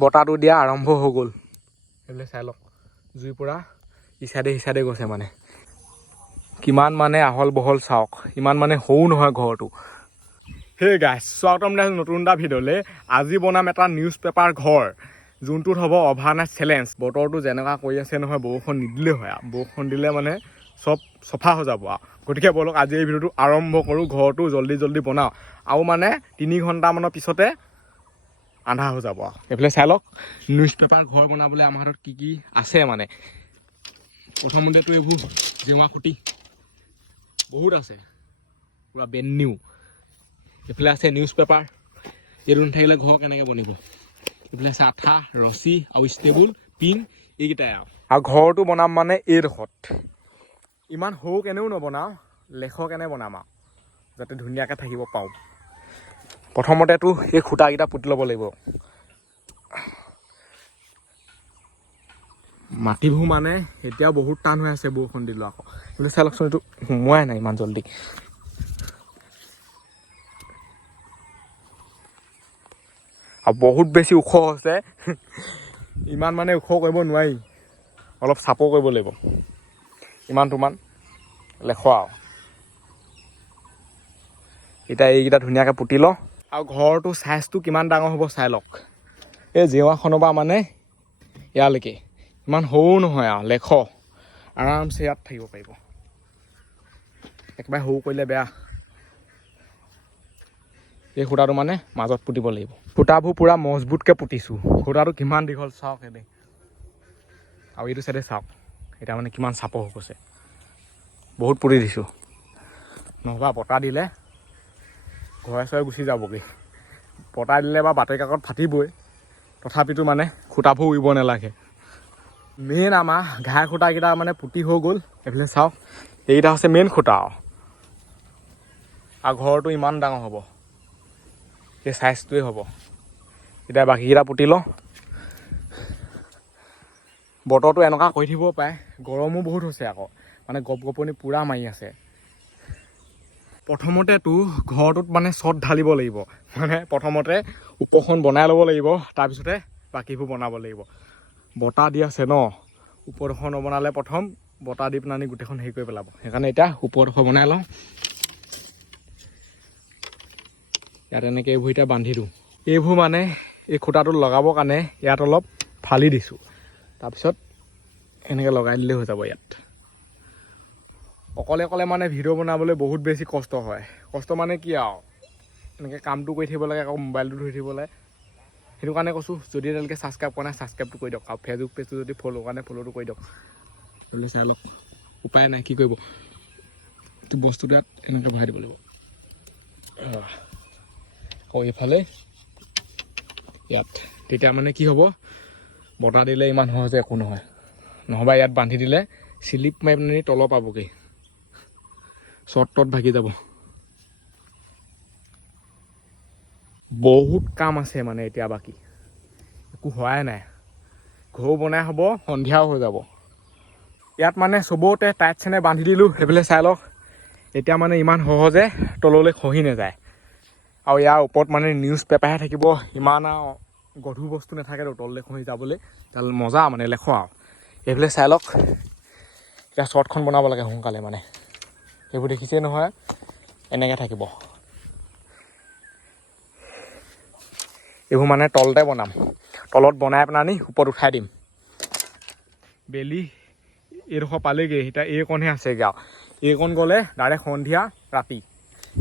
বতাহটো দিয়া আৰম্ভ হৈ গ'ল। সেইবিলাক চাই লওক, জুইৰ পৰা ইচাইডে সিচাইডে গৈছে মানে। কিমান মানে আহল বহল চাওক, ইমান মানে সৰু নহয় ঘৰটো। সেই গাইছ, স্বাগতম জনাইছোঁ নতুন এটা ভিডিঅ'লৈ। আজি বনাম এটা নিউজ পেপাৰ ঘৰ, যোনটোত হ'ব অভাৰনাইট চেলেঞ্জ। বতৰটো যেনেকুৱা কৰি আছে নহয়, বৰষুণ নিদিলেই হয় আৰু। বৰষুণ দিলে মানে চব চফা হৈ যাব আৰু। গতিকে ব'লক আজি এই ভিডিঅ'টো আৰম্ভ কৰোঁ। ঘৰটো জল্দি বনাওঁ আৰু মানে 3 ঘণ্টামানৰ পিছতে আন্ধাৰ হৈ যাব আৰু। এইফালে চাই লওক, নিউজ পেপাৰ ঘৰ বনাবলৈ আমাৰ হাতত কি কি আছে মানে। প্ৰথমতেতো এইবোৰ জেওৰা খুঁটি বহুত আছে, পুৰা ব্ৰেণ্ড নিউ। এইফালে আছে নিউজ পেপাৰ, এইটো নাথাকিলে ঘৰ কেনেকৈ বনিব। এইফালে আছে আঠা, ৰছী আৰু ষ্টেবুল পিন, এইকেইটাই আৰু ঘৰটো বনাম মানে এইডোখৰত। ইমান সৰু কেনেও নবনাওঁ, লেখ কেনে বনাম আৰু, যাতে ধুনীয়াকৈ থাকিব পাৰোঁ। প্ৰথমতেতো এই খুঁটাকেইটা পুতি ল'ব লাগিব। মাটিবোৰ মানে এতিয়াও বহুত টান হৈ আছে, বৰষুণ দিলোঁ আকৌ। বোলে চাই লওকচোন, এইটো সোমোৱাই নাই ইমান জল্দি। আৰু বহুত বেছি ওখ হৈছে, ইমান মানে ওখ কৰিব নোৱাৰি, অলপ চাপৰ কৰিব লাগিব। ইমান লেখ আৰু। এতিয়া এইকেইটা ধুনীয়াকৈ পুতি লওঁ। আৰু ঘৰটো চাইজটো কিমান ডাঙৰ হ'ব চাই লওক। এই জেওৰাখনৰ পৰা মানে ইয়ালৈকে ইমান সৰু নহয় আৰু, লেখ আৰামছে ইয়াত থাকিব পাৰিব। একেবাৰে সৰু কৰিলে বেয়া। এই খুঁটাটো মানে মাজত পুতিব লাগিব। খুঁটাবোৰ পূৰা মজবুতকৈ পুতিছোঁ। খুঁটাটো কিমান দীঘল চাওক এনেই, আৰু এইটো চাইডে চাওক, এতিয়া মানে কিমান চাপৰ হৈ গৈছে। বহুত পুতি দিছোঁ, নহবা বতাহ দিলে ঘৰে চৰে গুচি যাবগৈ। বতাহ দিলে বা বাতৰি কাকত ফাটিবই, তথাপিতো মানে খুঁটাবোৰ উৰিব নালাগে। মেইন আমাৰ ঘাই খুঁটাকেইটা মানে পুতি হৈ গ'ল। এইফালে চাওক, এইকেইটা হৈছে মেইন খুঁটা আৰু ঘৰটো ইমান ডাঙৰ হ'ব, এই চাইজটোৱে হ'ব। এতিয়া বাকীকেইটা পুতি লওঁ। বতৰটো এনেকুৱা কৰি থাকিব পাৰে, গৰমো বহুত হৈছে আকৌ, মানে গপগপনি পূৰা মাৰি আছে। প্ৰথমতেতো ঘৰটোত মানে চট ঢালিব লাগিব, মানে প্ৰথমতে ওপৰখন বনাই ল'ব লাগিব, তাৰপিছতে বাকীবোৰ বনাব লাগিব। বতাহ দি আছে ন, ওপৰডোখৰ নবনালে প্ৰথম বতাহ দি পেলাই গোটেইখন হেৰি কৰি পেলাব। সেইকাৰণে এতিয়া ওপৰডোখৰ বনাই লওঁ। ইয়াত এনেকৈ এইবোৰ এতিয়া বান্ধি দিওঁ। এইবোৰ মানে এই খুঁটাটোত লগাবৰ কাৰণে ইয়াত অলপ ফালি দিছোঁ, তাৰপিছত এনেকৈ লগাই দিলেই হৈ যাব। ইয়াত অকলে মানে ভিডিঅ' বনাবলৈ বহুত বেছি কষ্ট হয়। কষ্ট মানে কি আৰু, এনেকৈ কামটো কৰি থাকিব লাগে, আকৌ মোবাইলটো ধৰি থাকিব লাগে। সেইটো কাৰণে কৈছোঁ, যদি এতিয়ালৈকে ছাবস্ক্ৰাইব কৰা নাই ছাবস্ক্ৰাইবটো কৰি দিয়ক, আৰু ফেচবুক পেজটো যদি ফ'ল' কৰা নাই ফ'ল'টো কৰি দিয়ক। সেইবিলাক চাই অলপ উপায় নাই, কি কৰিব, বস্তুটো ইয়াত এনেকৈ ভৰাই দিব লাগিব। আকৌ এইফালে ইয়াত, তেতিয়া মানে কি হ'ব, বতাহ দিলে ইমান সহজে একো নহয়। নহ'বা ইয়াত বান্ধি দিলে শ্লিপ মাৰি পিনি তলৰ পাবগৈ, শ্বৰ্ট ভাগি যাব। বহুত কাম আছে মানে এতিয়া, বাকী একো হোৱাই নাই। ঘৰ বনাই হ'ব, সন্ধিয়াও হৈ যাব। ইয়াত মানে চবতে টাইট চেনে বান্ধি দিলোঁ। সেইফালে চাই লওক, এতিয়া মানে ইমান সহজে তললৈ খহি নাযায়। আৰু ইয়াৰ ওপৰত মানে নিউজ পেপাৰহে থাকিব, ইমান আৰু গধুৰ বস্তু নাথাকেতো তললৈ খহি যাবলৈ। ডাল মজা মানে লেখ আৰু। এইফালে চাই লওক, এতিয়া শ্বৰ্টখন বনাব লাগে সোনকালে মানে। সেইবোৰ দেখিছেই নহয়, এনেকৈ থাকিব। এইবোৰ মানে তলতে বনাম, তলত বনাই পেলাই আনি ওপৰত উঠাই দিম। বেলি এইডোখৰ পালেগৈ, এতিয়া এইকণহে আছেগৈ আৰু। এইকণ গ'লে ডাইৰেক্ট সন্ধিয়া ৰাতি।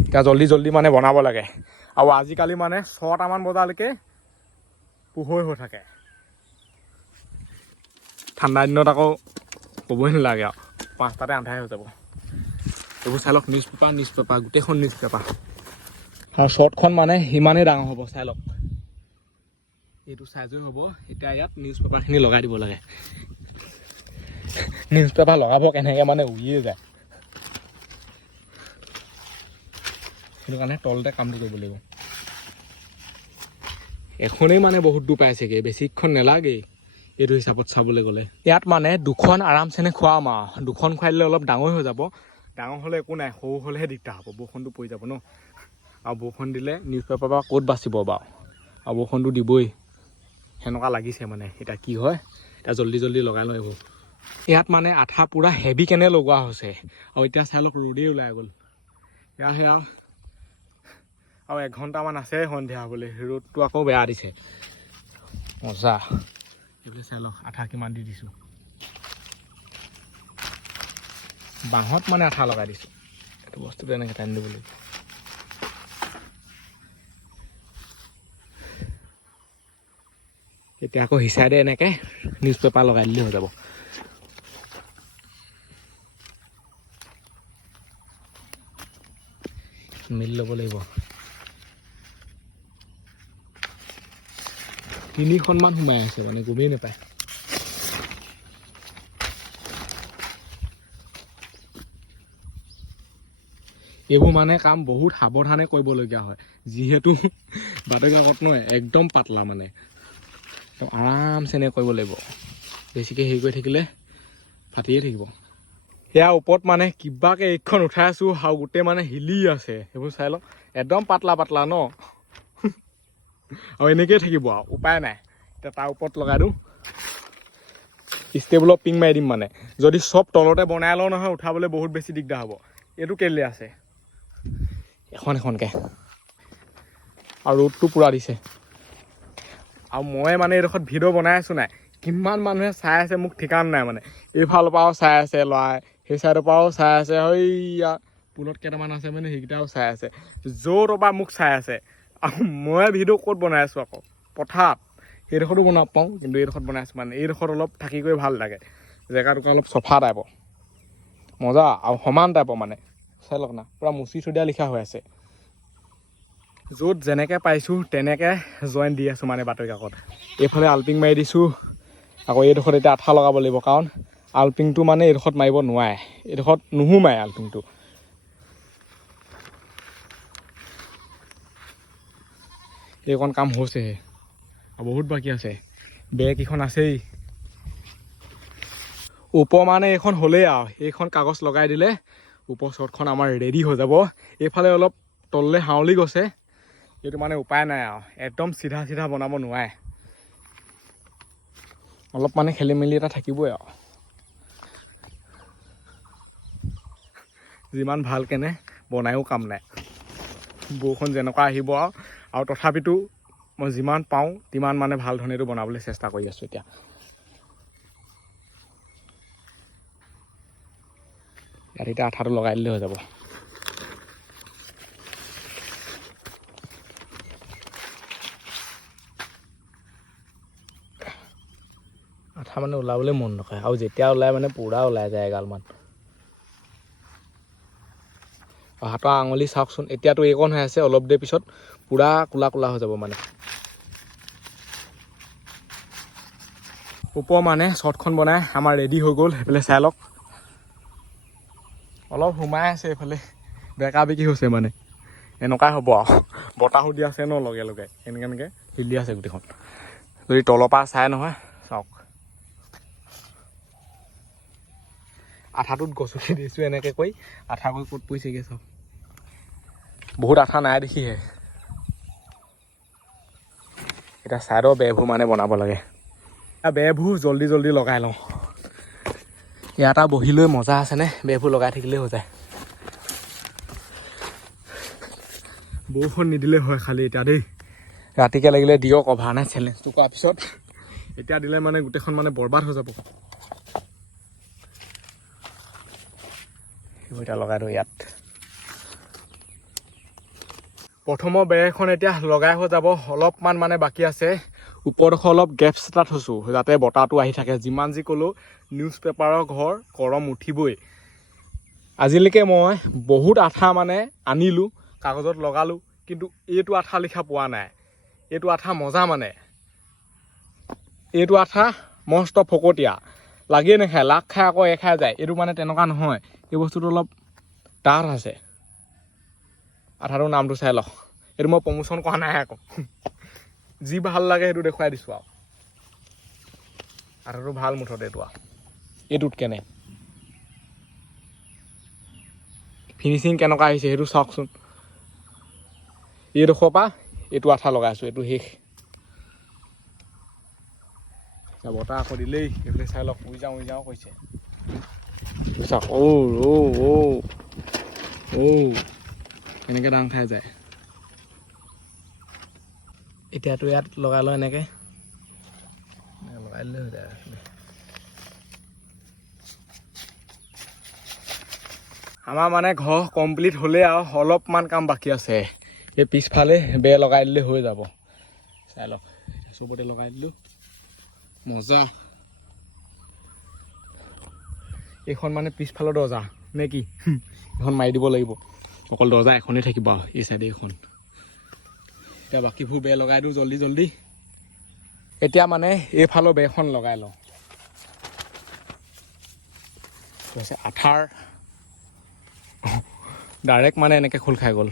এতিয়া জল্দি মানে বনাব লাগে। আৰু আজিকালি মানে 6টামান বজালৈকে পোহৰ হৈ থাকে। ঠাণ্ডা দিনত আকৌ ক'বই নালাগে আৰু, 5টাতে আন্ধাৰ হৈ যাব। এইবোৰ চাই লওক, নিউজ পেপাৰ গোটেইখন নিউজ পেপাৰ। আৰু শ্বৰ্টখন মানে সিমানেই ডাঙৰ হ'ব, চাই লওক। এইটো চাইজৰ হ'ব। এতিয়া ইয়াত নিউজ পেপাৰখিনি লগাই দিব লাগে। নিউজ পেপাৰ লগাব কেনেকৈ মানে উৰিয়ে যায়, সেইটো কাৰণে তলতে কামটো কৰিব লাগিব। এখনেই মানে বহুত দূৰ পাইছেগৈ, বেছিখন নালাগেই এইটো হিচাপত চাবলৈ গ'লে। ইয়াত মানে 2খন আৰামছেনে খুৱাম আৰু, 2খন খুৱাই দিলে অলপ ডাঙৰ হৈ যাব। ডাঙৰ হ'লে একো নাই, সৰু হ'লেহে দিগদাৰ হ'ব, বৰষুণটো পৰি যাব ন। আৰু বৰষুণ দিলে নিউজ পেপাৰৰ পৰা ক'ত বাচিব বাৰু, আৰু বৰষুণটো দিবই। সেনেকুৱা লাগিছে মানে এতিয়া কি হয় এতিয়া জল্দি জল্দি লগাই লওঁ এইবোৰ ইয়াত মানে আঠা পূৰা হেভি কেনে লগোৱা হৈছে আৰু এতিয়া চাই লওক ৰ'দেই ওলাই গ'ল এয়া সেয়া আৰু 1 ঘণ্টামান আছে সন্ধিয়া হ'বলৈ ৰ'দটো আকৌ বেয়া দিছে মজা এইফালে চাই লওক আঠা কিমান দি দিছোঁ বাঁহত মানে আঠা লগাই দিছোঁ এইটো বস্তুটো এনেকৈ টানি দিব লাগিব এতিয়া আকৌ হিচাই দে এনেকৈ নিউজ পেপাৰ লগাই দিলে হৈ যাব মিলি ল'ব লাগিব 3খনমান সোমাই আছে মানে গমেই নাপায় এইবোৰ মানে কাম বহুত সাৱধানে কৰিবলগীয়া হয় যিহেতু বাতৰিকাকত নহয় একদম পাতলা মানে আৰামছে কৰিব লাগিব বেছিকৈ হেৰি কৰি থাকিলে ফাটিয়ে থাকিব সেয়া ওপৰত মানে কিবাকৈ এইখন উঠাই আছোঁ আৰু গোটেই মানে হিলি আছে সেইবোৰ চাই লওক একদম পাতলা পাতলা ন আৰু এনেকৈয়ে থাকিব আৰু উপায় নাই এতিয়া তাৰ ওপৰত লগাই দিওঁ ষ্টেবুলৰ পিং মাৰি দিম মানে যদি চব তলতে বনাই লওঁ নহয় উঠাবলৈ বহুত বেছি দিগদাৰ হ'ব এইটো কেলে আছে এখনকৈ আৰু ৰ'দটো পূৰা দিছে আৰু মই মানে এইডোখৰত ভিডিঅ' বনাই আছোঁ নাই কিমান মানুহে চাই আছে মোক ঠিকান নাই মানে এইফালৰ পৰাও চাই আছে ল'ৰাই সেই চাইডৰ পৰাও চাই আছে সেইয়া পুলত কেইটামান আছে মানে সেইকেইটাও চাই আছে য'ৰ পৰা মোক চাই আছে আৰু মই ভিডিঅ' ক'ত বনাই আছোঁ আকৌ পথাৰত সেইডোখৰতো বনাব পাওঁ কিন্তু এইডোখৰত বনাই আছোঁ মানে এইডোখৰত অলপ থাকি কৰি ভাল লাগে জেগাটুকুৰা অলপ চফা টাইপৰ মজা আৰু সমান টাইপৰ মানে চাই লওক না পূৰা মুচি চদিয়া লিখা হৈ আছে য'ত যেনেকৈ পাইছোঁ তেনেকৈ জইন দি আছোঁ মানে বাতৰিকাকত এইফালে আলপিং মাৰি দিছোঁ আকৌ এইডোখৰত এতিয়া আঠা লগাব লাগিব কাৰণ আলপিংটো মানে এইডোখৰত মাৰিব নোৱাৰে এইডোখৰত নোসোমায় আলপিংটো এইকণ কাম হৈছেহে আৰু বহুত বাকী আছে বেৰকেইখন আছেই ওপৰ মানে এইখন হ'লেই আৰু এইখন কাগজ লগাই দিলে ওপৰ চটখন আমাৰ ৰেডি হৈ যাব এইফালে অলপ তললৈ হাউলি গৈছে এইটো মানে উপায় নাই আৰু একদম চিধা চিধা বনাব নোৱাৰে অলপ মানে খেলি মেলি এটা থাকিবই আৰু যিমান ভালকেনে বনায়ো কাম নাই বৰষুণ যেনেকুৱা আহিব আৰু তথাপিতো মই যিমান পাওঁ তিমান মানে ভাল ধৰণে এইটো বনাবলৈ চেষ্টা কৰি আছোঁ এতিয়া ইয়াত এতিয়া আঠাটো লগাই দিলে হৈ যাব আঠা মানে ওলাবলৈ মন নকৰে আৰু যেতিয়া ওলাই মানে পূৰা ওলাই যায় এগালমান আৰু হাতৰ আঙুলি চাওকচোন এতিয়াতো এইকণ হৈ আছে অলপ দেৰি পিছত পূৰা ক'লা ক'লা হৈ যাব মানে ওপৰ মানে শ্বৰ্টখন বনাই আমাৰ ৰেডি হৈ গ'ল সেইফালে চাই লওক অলপ সোমাই আছে এইফালে বেকা বেকি হৈছে মানে এনেকুৱাই হ'ব আৰু বতাহো দি আছে ন লগে লগে এনেকৈ হিলি আছে গোটেইখন যদি তলৰ পৰা চাই নহয় চাওক আঠাটোত গছকি দিছোঁ এনেকৈ কৈ আঠা কৈ ক'ত পৰিছেগৈ চাওক বহুত আঠা নাই দেখিহে এতিয়া ছাইডৰ বেৰবোৰ মানে বনাব লাগে বেৰবোৰ জল্দি জল্দি লগাই লওঁ ইয়াত আৰু বহি লৈ মজা আছেনে বেৰবোৰ লগাই থাকিলেই হৈ যায় বৰষুণ নিদিলে হয় খালি এতিয়া দেই ৰাতিকৈ লাগিলে দিয়ক অভাৰ নাই চেলেঞ্জটো কৰাৰ পিছত এতিয়া দিলে মানে গোটেইখন মানে বৰবাদ হৈ যাব সেইবোৰ এতিয়া লগাই দিওঁ ইয়াত প্ৰথমৰ বেৰখন এতিয়া লগাই হৈ যাব অলপমান মানে বাকী আছে ওপৰডোখৰ অলপ গেপছ এটা থৈছোঁ যাতে বতাহটো আহি থাকে যিমান যি ক'লেও নিউজ পেপাৰৰ ঘৰ গৰম উঠিবই আজিলৈকে মই বহুত আঠা মানে আনিলোঁ কাগজত লগালোঁ কিন্তু এইটো আঠা লিখা পোৱা নাই এইটো আঠা মজা মানে এইটো আঠা মস্ত ফকটীয়া লাগিয়ে নাখায় লাগ খাই আকৌ খাই যায় এইটো মানে তেনেকুৱা নহয় এই বস্তুটো অলপ ডাঠ আছে আঠাটোৰ নামটো চাই লওক এইটো মই প্ৰমোশ্যন কৰা নাই আকৌ যি ভাল লাগে সেইটো দেখুৱাই দিছোঁ আৰু আঠাটো ভাল মুঠতে এইটো এইটোত কেনে ফিনিচিং কেনেকুৱা আহিছে সেইটো চাওকচোন এইডোখৰৰ পৰা এইটো আঠা লগাইছোঁ এইটো শেষ বতাহ আকৌ দিলেই এইফালে চাই লওক উই যাওঁ কৈছে চাওক এনেকৈ ডাং খাই যায় এতিয়াতো ইয়াত লগাই লওঁ এনেকৈ লগাই দিলে হৈ যায় আমাৰ মানে ঘৰ কমপ্লিট হ'লে আৰু অলপমান কাম বাকী আছে এই পিছফালে বেৰ লগাই দিলে হৈ যাব চাই লওক চবতে লগাই দিলোঁ মজা এইখন মানে পিছফালৰ দৰ্জা নে কি এইখন মাৰি দিব লাগিব অকল দৰ্জা এখনেই থাকিব আৰু এই চাইডে এইখন এতিয়া বাকীবোৰ বেৰ লগাই দিওঁ জল্দি এতিয়া মানে এইফালৰ বেৰখন লগাই লওঁ আঠাৰ ডাইৰেক্ট মানে এনেকৈ খোল খাই গ'ল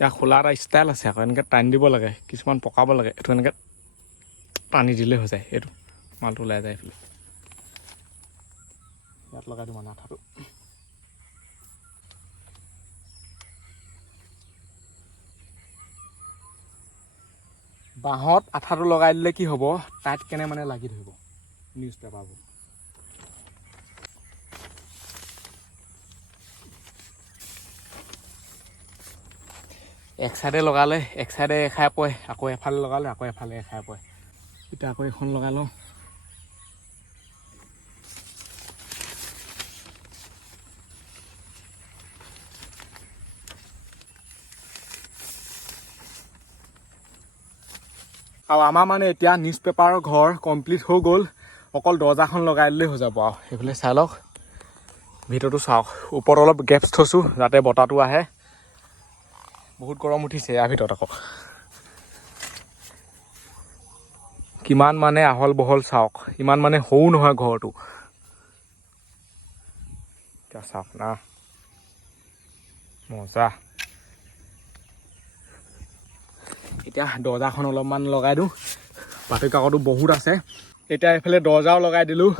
ইয়াৰ খোলা এটা ষ্টাইল আছে আকৌ এনেকৈ টানি দিব লাগে কিছুমান পকাব লাগে এইটো এনেকৈ টানি দিলেই হৈ যায় এইটো মালটো ওলাই যায় এইফালে ইয়াত লগাই দিওঁ মানে আঠাটো বাঁহত আঠাটো লগাই দিলে কি হ'ব টাইট কেনে মানে লাগি ধৰিব নিউজ পেপাৰবোৰ এক চাইডে লগালে এক চাইডে এখাই পৰে আকৌ এফালে লগালে আকৌ এফালে এখাই পৰে এতিয়া আকৌ এখন লগাই লওঁ আৰু আমাৰ মানে এতিয়া নিউজ পেপাৰৰ ঘৰ কমপ্লিট হৈ গ'ল অকল দৰ্জাখন লগাই দিলেই হৈ যাব আৰু সেইফালে চাই লওক ভিতৰটো চাওক ওপৰত অলপ গেপছ থৈছোঁ যাতে বতাহটো আহে বহুত গৰম উঠিছে ইয়াৰ ভিতৰত আকৌ কিমান মানে আহল বহল চাওক ইমান মানে সৰু নহয় ঘৰটো এতিয়া চাওক না মজা এতিয়া দৰ্জাখন অলপমান লগাই দিওঁ বাতৰি কাকতো বহুত আছে এতিয়া এইফালে দৰ্জাও লগাই দিলোঁ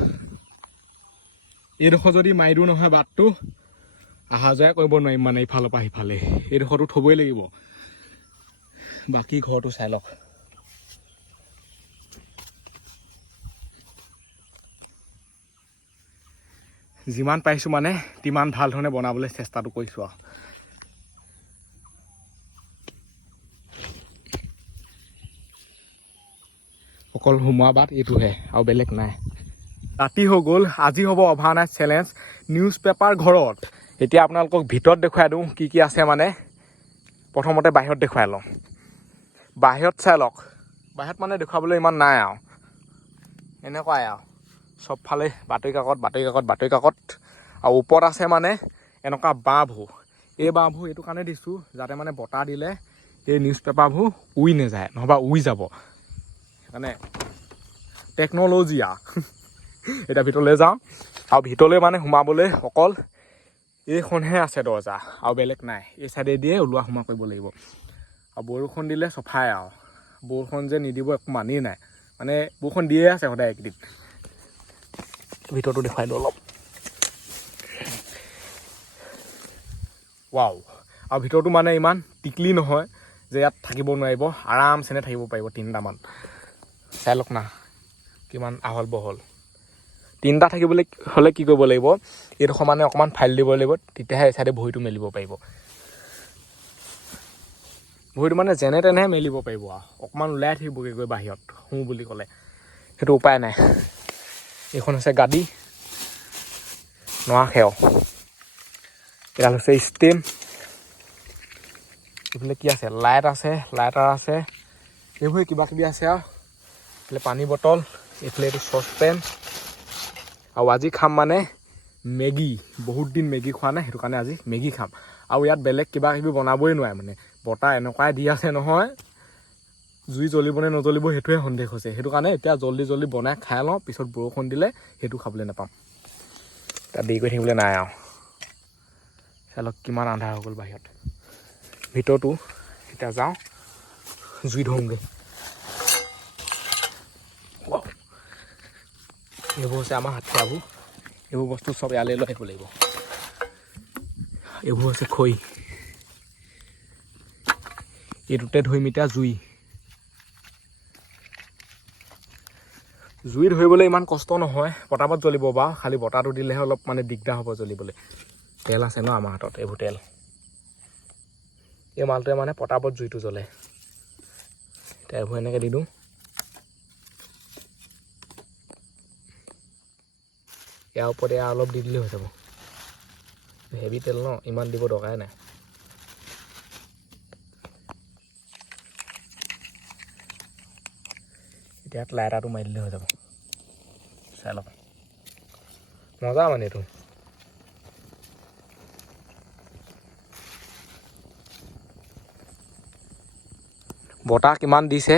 এইডোখৰ যদি মাৰি দিওঁ নহয় বাটটো অহা যোৱাই কৰিব নোৱাৰিম মানে ইফালৰ পৰা সিফালে এইডোখৰটো থ'বই লাগিব বাকী ঘৰটো চাই লওক যিমান পাৰিছোঁ মানে তিমান ভাল ধৰণে বনাবলৈ চেষ্টাটো কৰিছোঁ আৰু অকল সোমোৱা বাট এইটোহে আৰু বেলেগ নাই ৰাতি হৈ গ'ল আজি হ'ব অভাৰনাইট চেলেঞ্জ নিউজ পেপাৰ ঘৰত এতিয়া আপোনালোকক ভিতৰত দেখুৱাই দিওঁ কি আছে মানে প্ৰথমতে বাহিৰত দেখুৱাই লওঁ বাহিৰত চাই লওক বাহিৰত মানে দেখুৱাবলৈ ইমান নাই আৰু এনেকুৱাই আৰু চবফালে বাতৰি কাকত আৰু ওপৰত আছে মানে এনেকুৱা বাঁহবোৰ এই বাঁহবোৰ এইটো কাৰণে দিছোঁ যাতে মানে বতাহ দিলে এই নিউজ পেপাৰবোৰ উৰি নাযায় নহবা উৰি যাব সেইকাৰণে টেকন'লজি এতিয়া ভিতৰলৈ যাওঁ আৰু ভিতৰলৈ মানে সোমাবলৈ অকল এইখনহে আছে দৰ্জা আৰু বেলেগ নাই এই চাইডে দিয়ে ওলোৱা সোমোৱা কৰিব লাগিব আৰু বৰষুণ দিলে চফাই আৰু বৰষুণ যে নিদিব একো মানেই নাই মানে বৰষুণ দিয়ে আছে সদায় একদিন ভিতৰটো দেখুৱাই দিওঁ অলপ ৱাও আৰু ভিতৰটো মানে ইমান টিকলি নহয় যে ইয়াত থাকিব নোৱাৰিব আৰামছেনে থাকিব পাৰিব 3টামান চাই লওক না কিমান আহল বহল 3টা থাকিবলৈ হ'লে কি কৰিব লাগিব এইডোখৰ মানে অকণমান ফাইল দিব লাগিব তেতিয়াহে এই চাইডে ভৰিটো মেলিব পাৰিব ভৰিটো মানে যেনে তেনেহে মেলিব পাৰিব আৰু অকণমান ওলাই থাকিবগৈ গৈ বাহিৰত শোওঁ বুলি ক'লে সেইটো উপায় নাই এইখন হৈছে গাদী নোৱা খেও এডাল হৈছে ষ্টেম এইফালে কি আছে লাইটাৰ আছে এইবোৰে কিবা কিবি আছে আৰু এইফালে পানী বটল এইফালে এইটো চচপেন আৰু আজি খাম মানে মেগী বহুত দিন মেগী খোৱা নাই সেইটো কাৰণে আজি মেগী খাম আৰু ইয়াত বেলেগ কিবা কিবি বনাবই নোৱাৰে মানে বতাহ এনেকুৱাই দি আছে নহয় জুই জ্বলিব নে নজ্বলিব সেইটোৱে সন্দেহ হৈছে সেইটো কাৰণে এতিয়া জল্দি বনাই খাই লওঁ পিছত বৰষুণ দিলে সেইটো খাবলৈ নাপাম তাত দেৰি কৰি থাকিবলৈ নাই আৰু চাই লওক কিমান আন্ধাৰ হৈ গ'ল বাহিৰত ভিতৰতো এতিয়া যাওঁ জুই ধৰোঁগৈ এইবোৰ হৈছে আমাৰ হাতীয়াবোৰ এইবোৰ বস্তু চব ইয়ালৈ লৈ আহিব লাগিব এইবোৰ হৈছে খৰি এইটোতে ধৰিম এতিয়া জুই জুই ধৰিবলৈ ইমান কষ্ট নহয়, পটাপট জ্বলিব বাৰু, খালি বতাহটো দিলেহে অলপ মানে দিগদাৰ হ'ব জ্বলিবলৈ। তেল আছে ন আমাৰ হাতত, এইবোৰ তেল। এই মালটোৱে মানে পটাপট জুইটো জ্বলে। এতিয়া এইবোৰ এনেকৈ দি দিওঁ। ইয়াৰ ওপৰত এয়া অলপ দি দিলেই হৈ যাব। হেভি তেল ন, ইমান দিব দৰকাৰে নাই। এতিয়া লাইটাৰটো মাৰি দিলে হৈ যাব। চাই লওক, মজা মানে এইটো। বতাহ কিমান দিছে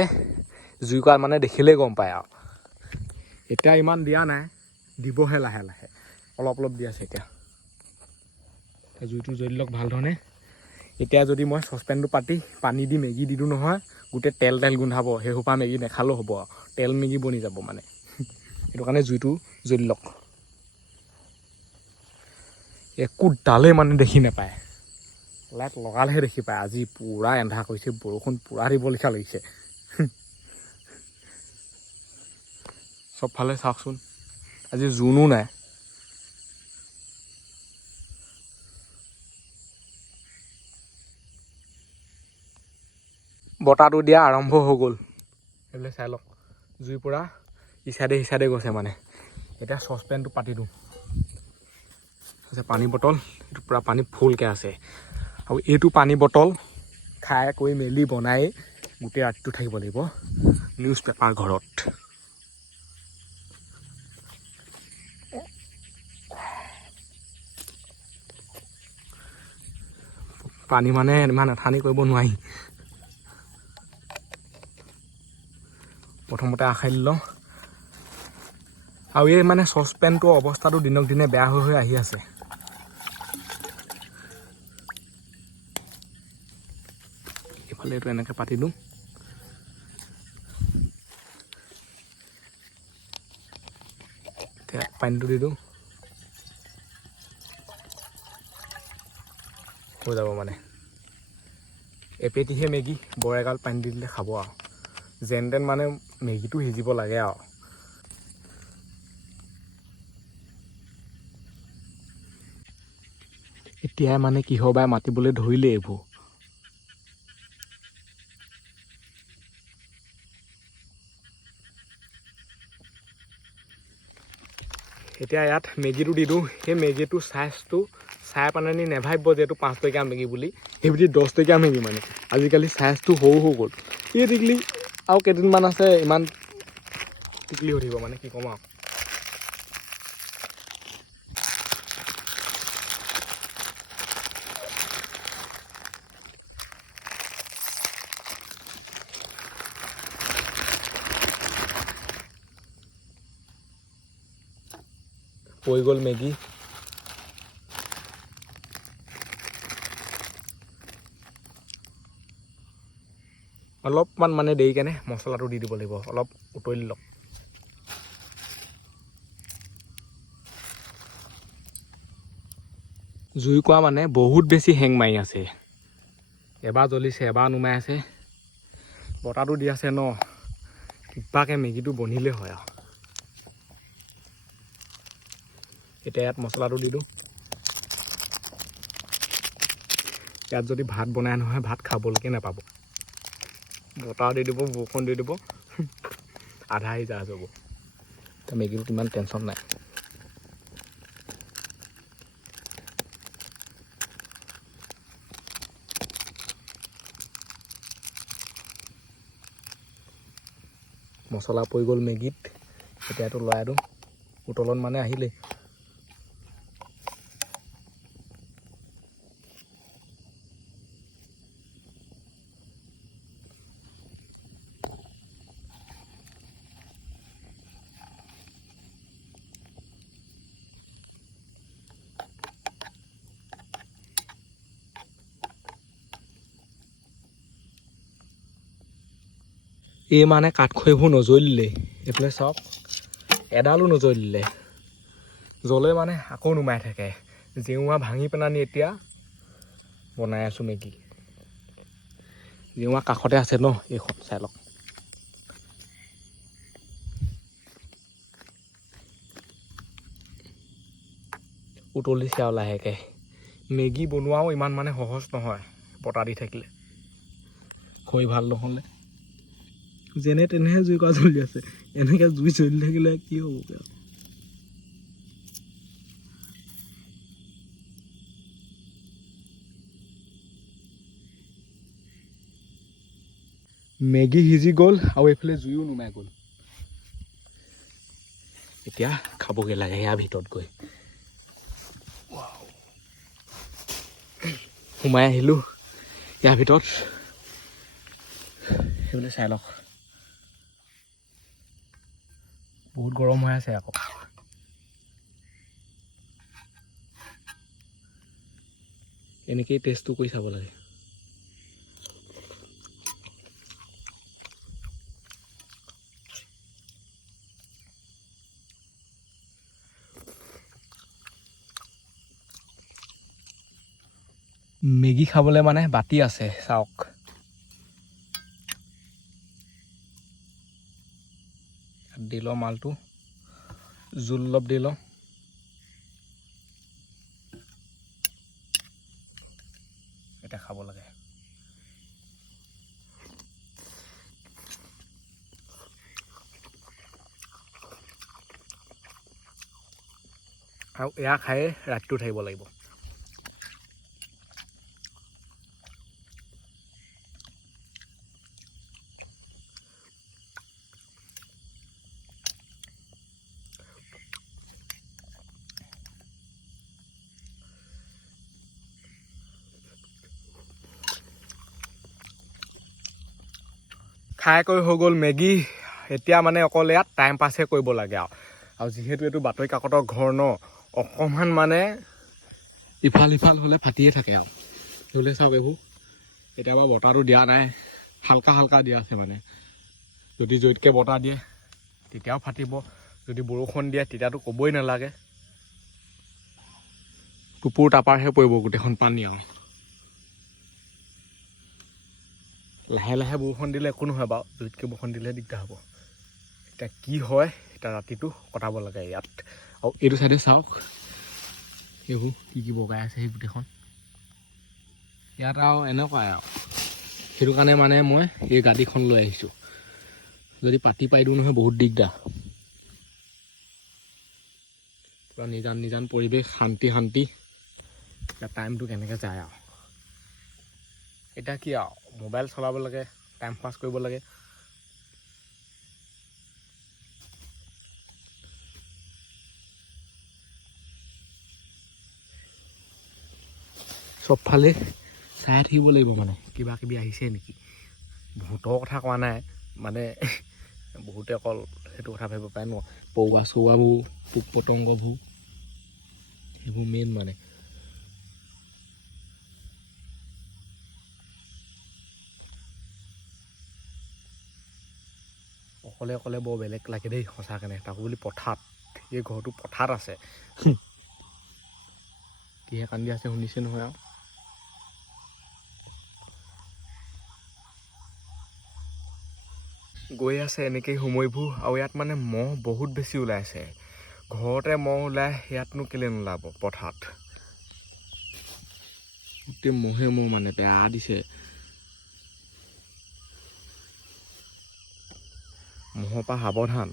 জুইকুৰা মানে দেখিলেই গম পায় আৰু। এতিয়া ইমান দিয়া নাই, দিবহে লাহে লাহে, অলপ অলপ দি আছে এতিয়া। জুইটো জ্বলি লওক ভাল ধৰণে। এতিয়া যদি মই চচপেনটো পাতি পানী দি মেগী দি দিওঁ নহয়, গোটেই তেল তেল গোন্ধাব। সেই সোপা মেগী নেখালেও হ'ব আৰু, তেল মেগী বনি যাব মানে। সেইটো কাৰণে জুইটো জ্বলি লওক। একো ডালেই মানে দেখি নাপায়, লাইট লগালেহে দেখি পায়। আজি পূৰা এন্ধাৰ কৰিছে, বৰষুণ পূৰা দিব লিখা লাগিছে। চবফালে চাওকচোন, আজি জোনো নাই। বতাহটো দিয়া আৰম্ভ হৈ গ'ল, সেইবিলাক চাই লওক। জুই পৰা ইচাইডে সিচাইডে গৈছে মানে। এতিয়া চচপেনটো পাতি দিওঁ। পানী বটল, এইটো পূৰা পানী ফুলকৈ আছে। আৰু এইটো পানী বটল খাই কৰি মেলি বনাই গোটেই ৰাতিটো থাকিব লাগিব নিউজ পেপাৰ ঘৰত। পানী মানে ইমান এঠানি কৰিব নোৱাৰি। প্ৰথমতে আখাই লওঁ। আৰু এই মানে চচপেনটোৰ অৱস্থাটো দিনক দিনে বেয়া হৈ হৈ আহি আছে। এইফালে এইটো এনেকৈ পাতি দিওঁ। এতিয়া পানীটো দি দিওঁ, হৈ যাব মানে। এপেটিহে মেগী, বৰ এগাল পানী দি দিলে খাব আৰু। যেন তেন মানে মেগীটো সিজিব লাগে আৰু। এতিয়াই মানে কিহৰ বাই মাতিবলৈ ধৰিলে এইবোৰ। এতিয়া ইয়াত মেগীটো দি দিওঁ। সেই মেগীটোৰ চাইজটো চাই পানী নেভাবিব যে এইটো 5 টকীয়া মেগী বুলি, সেইবুলি 10 টকীয়া মেগী মানে। আজিকালি চাইজটো সৰু হৈ গ'ল। এই টিকলি আৰু কেইদিনমান আছে ইমান টিকলি হৈ থাকিব মানে, কি ক'ম আৰু। হৈ গ'ল মেগী। অলপমান মানে দেৰিকেনে মছলাটো দি দিব লাগিব, অলপ উতলি লওক। জুইকুৰা মানে বহুত বেছি হেং মাৰি আছে। এবাৰ জ্বলিছে, এবাৰ নুমাই আছে। বতাহটো দি আছে ন, কিবাকৈ মেগীটো বনিলেই হয় আৰু। এতিয়া ইয়াত মছলাটো দি দিওঁ। ইয়াত যদি ভাত বনাই নহয়, ভাত খাবলৈকে নাপাব। বতাহ দি দিব, বৰষুণ দি দিব, আধা সিজা হৈ যাব। এতিয়া মেগীটোত ইমান টেনশ্যন নাই। মছলা পৰি গ'ল মেগীত। এতিয়া এইটো লৰাই দিওঁ, উতলন মানে আহিলেই। এই মানে কাঠখৰিবোৰ নজ্বলিলেই, এইফালে চাওক এডালো নজ্বলিলে। জ্বলে মানে আকৌ নুমাই থাকে। জেওৰা ভাঙি পেলানি এতিয়া বনাই আছোঁ মেগী। জেওৰা কাষতে আছে ন, এইখন চাই লওক। উতলিছে আৰু লাহেকৈ। মেগী বনোৱাও ইমান মানে সহজ নহয় বটা দি থাকিলে, খৰি ভাল নহ'লে। যেনে তেনেহে জুই কৰা জ্বলি আছে, এনেকৈ জুই জ্বলি থাকিলে কি হ'বগৈ আৰু। মেগী সিজি গ'ল আৰু এইফালে জুইও নুমাই গ'ল। এতিয়া খাবগৈ লাগে ইয়াৰ ভিতৰত গৈ। সোমাই আহিলোঁ ইয়াৰ ভিতৰত, সেইবুলি চাই লওক বহুত গৰম হৈ আছে আকৌ। এনেকেই টেষ্টটো কৰি চাব লাগে। মেগী খাবলৈ মানে বাতি আছে চাওক। দি লওঁ মালটো, জোল অলপ দি লওঁ। এতিয়া খাব লাগে। আৰু এয়া খায়ে ৰাতিটো থাকিব লাগিব। খাই কৰি হৈ গ'ল মেগী। এতিয়া মানে অকল ইয়াত টাইম পাছহে কৰিব লাগে আৰু যিহেতু এইটো বাতৰি কাকতৰ ঘৰ ন, অকণমান মানে ইফাল সিফাল হ'লে ফাটিয়ে থাকে আৰু। সেইবুলি চাওক এইবোৰ এতিয়া বাৰু বতাহটো দিয়া নাই, হালকা হালকা দিয়া আছে মানে। যদি জুইতকৈ বতাহ দিয়ে তেতিয়াও ফাটিব, যদি বৰষুণ দিয়ে তেতিয়াতো ক'বই নালাগে, টুপুৰ টাপাৰহে পৰিব গোটেইখন পানী আৰু। লাহে লাহে বৰষুণ দিলে একো নহয় বাৰু, জুইতকৈ বৰষুণ দিলে দিগদাৰ হ'ব। এতিয়া কি হয়, এতিয়া ৰাতিটো কটাব লাগে ইয়াত। আৰু এইটো চাইডে চাওক সেইবোৰ কি বগাই আছে সেই গোটেইখন। ইয়াত আৰু এনেকুৱাই আৰু, সেইটো কাৰণে মানে মই এই গাড়ীখন লৈ আহিছোঁ। যদি পাতি পাই দিওঁ নহয় বহুত দিগদাৰ। পূৰা নিজান নিজান পৰিৱেশ, শান্তি শান্তি। এতিয়া টাইমটো কেনেকৈ যায় আৰু। এতিয়া কি আৰু মোবাইল চলাব লাগে, টাইম পাছ কৰিব লাগে। চবফালে চাই থাকিব লাগিব মানে, কিবা কিবি আহিছে নেকি। ভূতৰ কথা কোৱা নাই মানে, বহুতে অকল সেইটো কথা ভাবিব পাৰে ন, পৰুৱা চৰুৱাবোৰ, পোক পতংগবোৰ, সেইবোৰ মেইন মানে। অকলে অকলে বৰ বেলেগ লাগে দেই সঁচাকৈ, তাকো বুলি পথাৰত। এই ঘৰটো পথাৰত আছে। কিহে কান্দি আছে শুনিছে নহয় আৰু। গৈ আছে এনেকেই সময়বোৰ, আৰু ইয়াত মানে মহ বহুত বেছি ওলাইছে। ঘৰতে মহ ওলাই, ইয়াতনো কেলৈ নোলাব পথাৰত। গোটেই মহে মহ মানে বেয়া দিছে। মহৰ পৰা সাৱধান,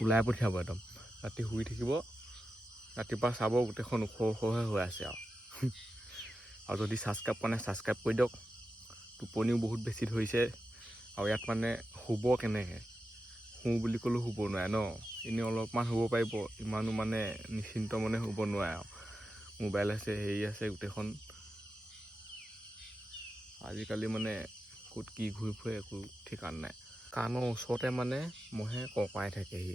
ওলাই পঠিয়াব একদম। ৰাতি শুই থাকিব, ৰাতিপুৱা চাব গোটেইখন ওখ ওখহে হৈ আছে আৰু যদি ছাবস্ক্ৰাইব কৰা নাই ছাবস্ক্ৰাইব কৰি দিয়ক। টোপনিও বহুত বেছি ধৰিছে, আৰু ইয়াত মানে শুব কেনেকৈ, শুওঁ বুলি ক'লেও শুব নোৱাৰে ন। এনেই অলপমান শুব পাৰিব, ইমানো মানে নিশ্চিন্ত মানে শুব নোৱাৰে আৰু। মোবাইল আছে, হেৰি আছে গোটেইখন। আজিকালি মানে ক'ত কি ঘূৰি ফুৰে একো ঠিকান নাই। কাণৰ ওচৰতে মানে মহে কৰকৰাই থাকেহি।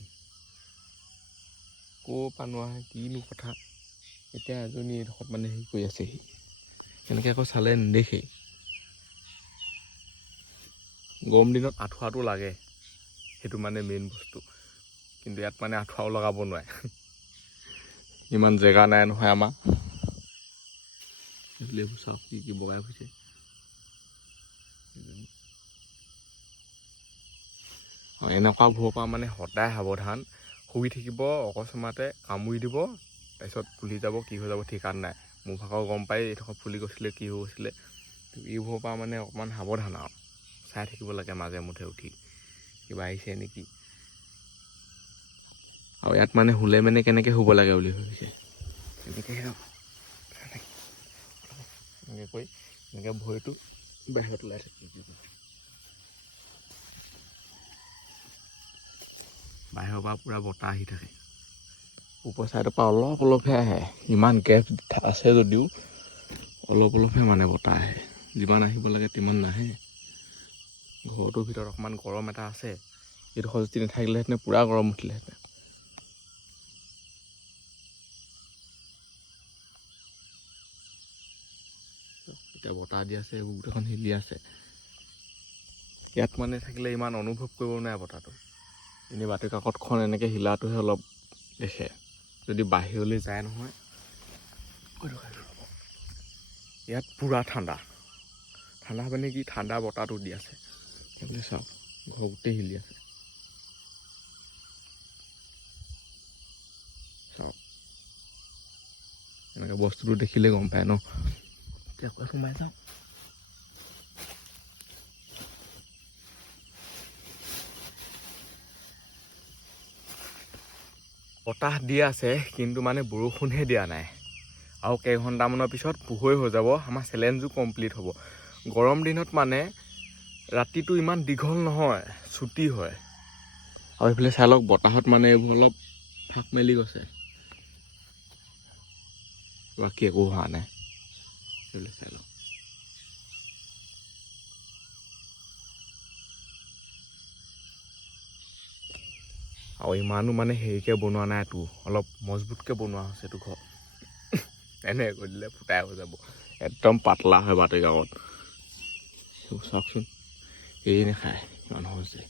ক'ৰ পৰা নো আহে কিনো কথা। এতিয়া এজনী এইডোখৰত মানে হেৰি কৰি আছেহি, এনেকৈ আকৌ চালে নেদেখেই। গৰম দিনত আঁঠুৱাটো লাগে, সেইটো মানে মেইন বস্তু। কিন্তু ইয়াত মানে আঁঠুৱাও লগাব নোৱাৰে, ইমান জেগা নাই নহয় আমাৰ। এইবোৰ চাওক কি কি বগাই ফুৰিছে। এনেকুৱা বোৰৰ পৰা মানে সদায় সাৱধান। শুই থাকিব, অকস্মাতে কামুৰি দিব, তাৰপিছত ফুলি যাব, কি হৈ যাব ঠিকান নাই। মোৰ ভাগৰ গম পাই এইডোখৰ ফুলি গৈছিলে, কি হৈ গৈছিলে। এইবোৰৰ পৰা মানে অকণমান সাৱধান আৰু চাই থাকিব লাগে মাজে মুঠে উঠি কিবা আহিছে নেকি। আৰু ইয়াত মানে শুলে মানে কেনেকৈ শুব লাগে বুলি ভাবিছে, এনেকৈ কৰি এনেকৈ ভৰিটো বাহিৰত ওলাই থাকিব। বাহিৰৰ পৰা পূৰা বতাহ আহি থাকে, ওপৰ চাইডৰ পৰা অলপ অলপহে আহে। ইমান গেপ আছে যদিও অলপ অলপহে মানে বতাহ আহে, যিমান আহিব লাগে তিমান নাহে। ঘৰটোৰ ভিতৰত অকণমান গৰম এটা আছে, এইডোখৰ যদি নাথাকিলেহেঁতেনে পূৰা গৰম উঠিলেহেঁতেন। এতিয়া বতাহ দি আছে, এইবোৰ গোটেইখন হিলি আছে। ইয়াত মানে থাকিলে ইমান অনুভৱ কৰিব নোৱাৰে বতাহটো। এনেই বাতৰিকাকতখন এনেকৈ হিলাটোহে অলপ দেখে, যদি বাহিৰলৈ যায় নহয়। ইয়াত পূৰা ঠাণ্ডা ঠাণ্ডা মানে কি, ঠাণ্ডা বতাহটো দি আছে। সেইবুলি চাওক, ঘৰ গোটেই হিলি আছে। চাওক, এনেকৈ বস্তুটো দেখিলে গম পায় ন। এতিয়া আকৌ সোমাই যাওঁ। বতাহ দি আছে কিন্তু মানে বৰষুণহে দিয়া নাই। আৰু কেইঘণ্টামানৰ পিছত পোহৰ হৈ যাব, আমাৰ চেলেঞ্জো কমপ্লিট হ'ব। গৰম দিনত মানে ৰাতিটো ইমান দীঘল নহয়, ছুটি হয়। আৰু এইফালে চাই লওক, বতাহত মানে এইবোৰ অলপ ফাঁক মেলি গৈছে, বাকী একো হোৱা নাই। এইফালে চাই লওক, আৰু ইমানো মানে হেৰিকৈ বনোৱা নাই, এইটো অলপ মজবুতকৈ বনোৱা হৈছে এইটো ঘৰ। এনেকৈ কৰি দিলে ফুটাই হৈ যাব, একদম পাতলা হয় বাতৰি কাকত। সেইবোৰ চাওকচোন, এৰি নাখায় ইমান সহজে।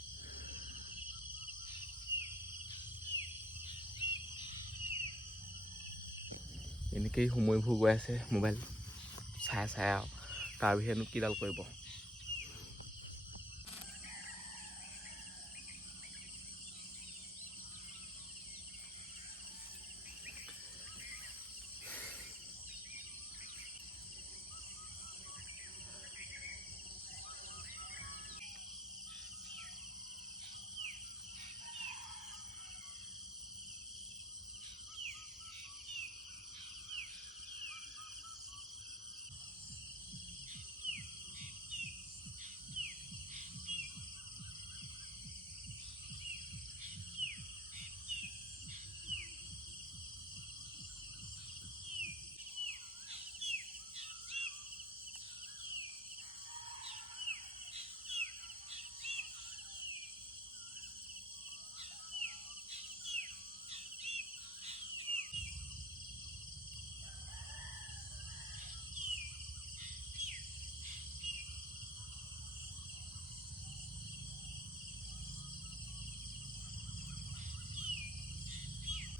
এনেকেই সময়বোৰ গৈ আছে মোবাইল চাই চাই, আৰু তাৰ বাহিৰেনো কিডাল কৰিব।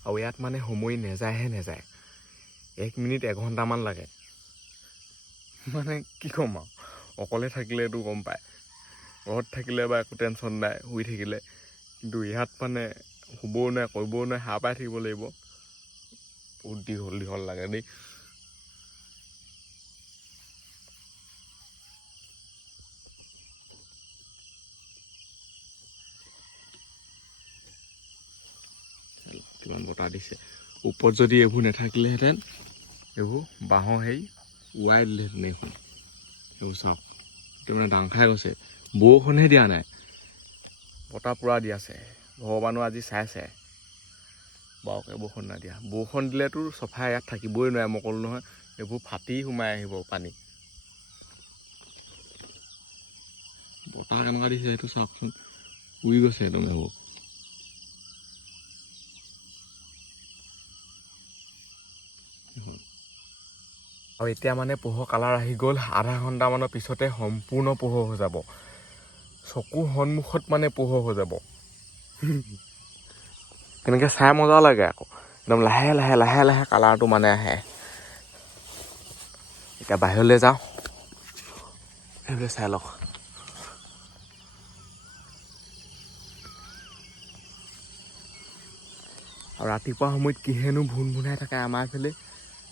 আৰু ইয়াত মানে সময় নেযায়হে নেযায়, 1 মিনিট 1 ঘণ্টামান লাগে। মানে কি ক'ম আৰু, অকলে থাকিলেতো গম পায়, ঘৰত থাকিলে বা একো টেনশ্যন নাই, শুই থাকিলে। কিন্তু ইয়াত মানে শুবও নোৱাৰে, কৰিবও নোৱাৰে, সাৰ পাই থাকিব লাগিব। বহুত দীঘল দীঘল লাগে দেই। কিমান বতাহ দিছে। ওপৰত যদি এইবোৰ নাথাকিলেহেঁতেন, এইবোৰ বাঁহৰ হেৰি উৰাই দিলেহেঁতেন এইবোৰ। এইবোৰ চাওক, এইটো মানে ডাং খাই গৈছে, বৰষুণহে দিয়া নাই, বতাহ পূৰা দি আছে। ভগৱানো আজি চাইছে বাৰুকে বৰষুণ নাই দিয়া। বৰষুণ দিলেতো চফাই ইয়াত থাকিবই নোৱাৰে, মই ক'লোঁ নহয়, এইবোৰ ফাটি সোমাই আহিব পানী। বতাহ কেনেকুৱা দিছে সেইটো চাওকচোন, উৰি গৈছে একদম এইবোৰ। আৰু এতিয়া মানে পোহৰ কালাৰ আহি গ'ল, আধা ঘণ্টামানৰ পিছতে সম্পূৰ্ণ পোহৰ হৈ যাব। চকুৰ সন্মুখত মানে পোহৰ হৈ যাব। তেনেকৈ চাই মজা লাগে আকৌ, একদম লাহে লাহে লাহে লাহে কালাৰটো মানে আহে। এতিয়া বাহিৰলৈ যাওঁ, সেইফালে চাই লওক। আৰু ৰাতিপুৱা সময়ত কিহেনো ভুন ভুনাই থাকে আমাৰ এইফালে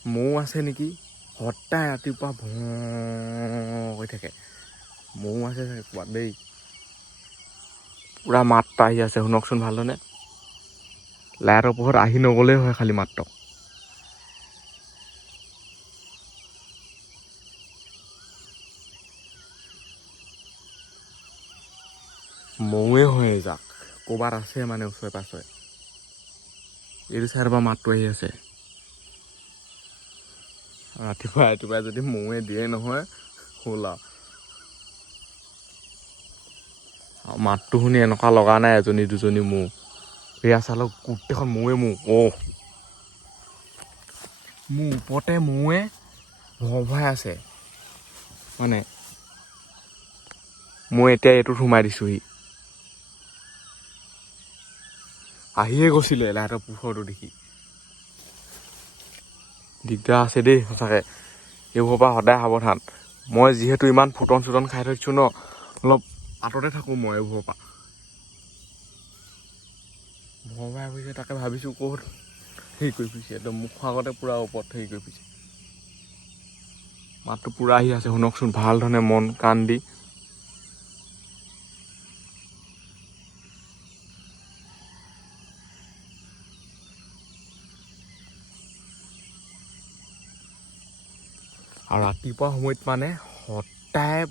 মৌ আছে নেকি সদায় ৰাতিপুৱা ভঁ হৈ থাকে মৌ আছে চাগে ক'ৰবাত দেই পূৰা মাত আহি আছে শুনকচোন ভালদৰে লাইটৰ পোহৰত আহি নগ'লেই হয় খালি মাত্ৰ মৌৱে হয় যাক ক'ৰবাত আছে মানে ওচৰে পাছৰে এইটো চাইডৰ পৰা মাতটো আহি আছে ৰাতিপুৱা ৰাতিপুৱা যদি মৌৱে দিয়ে নহয় হ'ল আৰু মাতটো শুনি এনেকুৱা লগা নাই এজনী দুজনী মৌ এয়া চালক গোটেইখন মৌৱে মোৰ ওপৰতে মৌৱে ভৰাই আছে মানে মই এতিয়া এইটোত সোমাই দিছোঁহি আহিয়ে গৈছিলে লাইটৰ পোহৰটো দেখি দিগদাৰ আছে দেই সঁচাকৈ এইবোৰৰ পৰা সদায় সাৱধান মই যিহেতু ইমান ফুটন চুটন খাই থৈছোঁ ন অলপ আঁতৰতে থাকোঁ মই এইবোৰৰ পৰা ভয় হৈছে তাকে ভাবিছোঁ ক'ত হেৰি কৰি ফুৰিছে একদম মুখৰ আগতে পূৰা ওপৰত হেৰি কৰি ফুৰিছে মাতটো পূৰা আহি আছে শুনকচোন ভাল ধৰণে মন কাণ দি আৰু ৰাতিপুৱা সময়ত মানে সদায়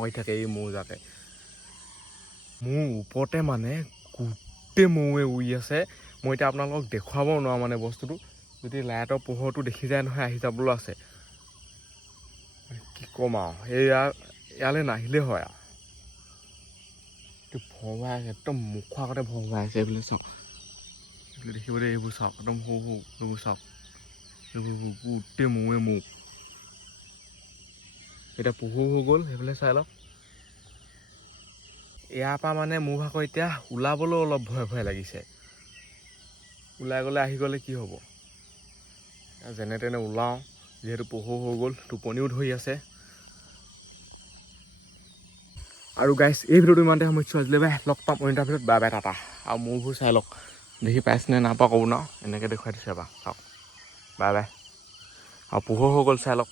হৈ থাকে এই মৌজাকে মোৰ ওপৰতে মানে গোটেই মৌৱে উৰি আছে মই এতিয়া আপোনালোকক দেখুৱাব নোৱাৰোঁ মানে বস্তুটো যদি লাইটৰ পোহৰটো দেখি যায় নহয় আহি যাবলৈ আছে কি ক'ম আৰু ইয়ালৈ নাহিলেই হয় আৰু ভৰভাই আছে একদম মুখৰ আগতে ভৰভাই আছে এইফালে চাওক এইফালে দেখিব দেই এইবোৰ চাওক একদম সৰু সৰু এইবোৰ চাওক এইবোৰ গোটেই মৌৱে মৌ এতিয়া পোহৰ হৈ গ'ল সেইফালে চাই লওক ইয়াৰ পৰা মানে মোৰ ভাগৰ এতিয়া ওলাবলৈও অলপ ভয় ভয় লাগিছে ওলাই গ'লে আহি গ'লে কি হ'ব যেনে তেনে ওলাওঁ যিহেতু পোহৰ হৈ গ'ল টোপনিও ধৰি আছে আৰু গাইছ এই ভিডিঅ'টো ইমানতে সামৰিছোঁ আজিলৈ বাই লগ পাম অন্য এটা ভিডিঅ'ত বাই বাই টাটা আৰু মৌবোৰ চাই লওক দেখি পাইছেনে নাপাওঁ ক'ব ন এনেকৈ দেখুৱাই দিছোঁ এবাৰ চাওক বাই বাই আৰু পোহৰ হৈ গ'ল চাই লওক